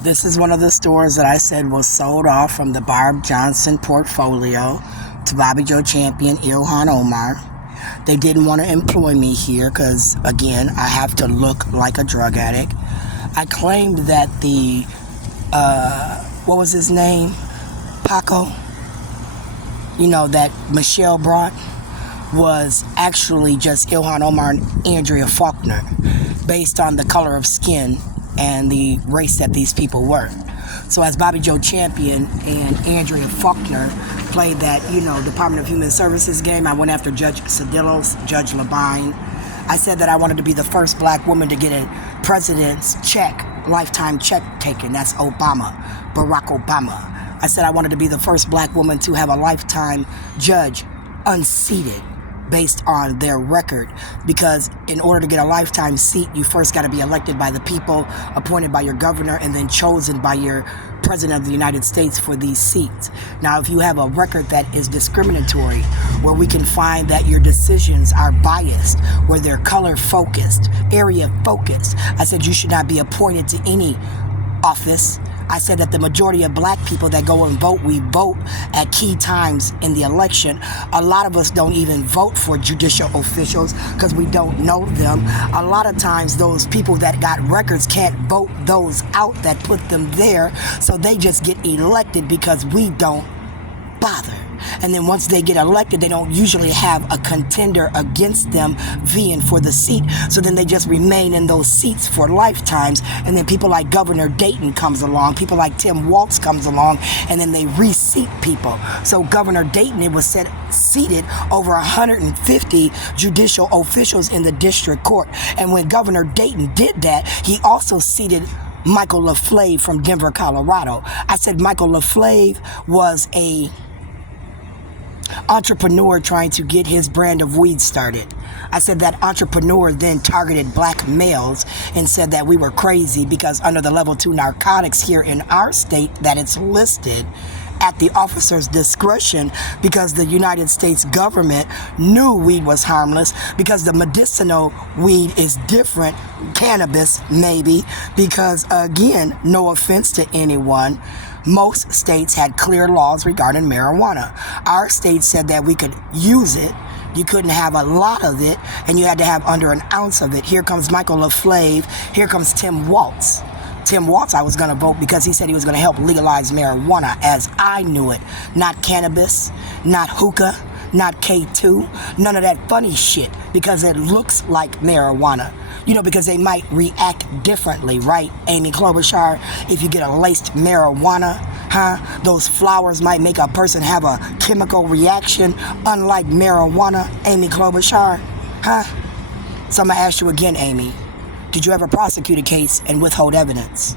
This is one of the stores that I said was sold off from the Barb Johnson portfolio to Bobby Joe Champion, ILHAN, OMAR. They didn't want to employ me here because, again, I have to look like a drug addict. I claimed that the, what was his name? Paco? You know, that Michelle brought was actually just ILHAN, OMAR, and Andrea Faulkner based on the color of skin and the race that these people were. So as Bobby Joe Champion and Andrea Faulkner played that, Department of Human Services game, I went after Judge Cedillos, Judge Labine. I said that I wanted to be the first black woman to get a president's check, lifetime check taken. That's Obama, Barack Obama. I said I wanted to be the first black woman to have a lifetime judge unseated based on their record, because in order to get a lifetime seat, you first got to be elected by the people, appointed by your governor, and then chosen by your president of the United States for these seats. Now, if you have a record that is discriminatory, where we can find that your decisions are biased, where they're color focused, area focused, I said you should not be appointed to any office. I said that the majority of black people that go and vote, we vote at key times in the election. A lot of us don't even vote for judicial officials because we don't know them. A lot of times those people that got records can't vote those out that put them there, so they just get elected because we don't bother. And then once they get elected, they don't usually have a contender against them vying for the seat. So then they just remain in those seats for lifetimes. And then people like Governor Dayton comes along, people like Tim Walz comes along, and then they reseat people. So Governor Dayton, it was seated over 150 judicial officials in the district court. And when Governor Dayton did that, he also seated Michael LaFlave from Denver, Colorado. I said Michael LaFlave was a entrepreneur trying to get his brand of weed started. I said that entrepreneur then targeted black males and said that we were crazy because under the level 2 narcotics here in our state that it's listed at the officer's discretion, because the United States government knew weed was harmless, because the medicinal weed is different, cannabis maybe, because again, no offense to anyone, most states had clear laws regarding marijuana. Our state said that we could use it, you couldn't have a lot of it, and you had to have under an ounce of it. Here comes Michael LaFlave, here comes Tim Walz. Tim Walz I was going to vote because he said he was going to help legalize marijuana as I knew it. Not cannabis, not hookah, not K2, none of that funny shit, because it looks like marijuana. Because they might react differently, right, Amy Klobuchar? If you get a laced marijuana, those flowers might make a person have a chemical reaction, unlike marijuana, Amy Klobuchar, So I'm going to ask you again, Amy. Did you ever prosecute a case and withhold evidence?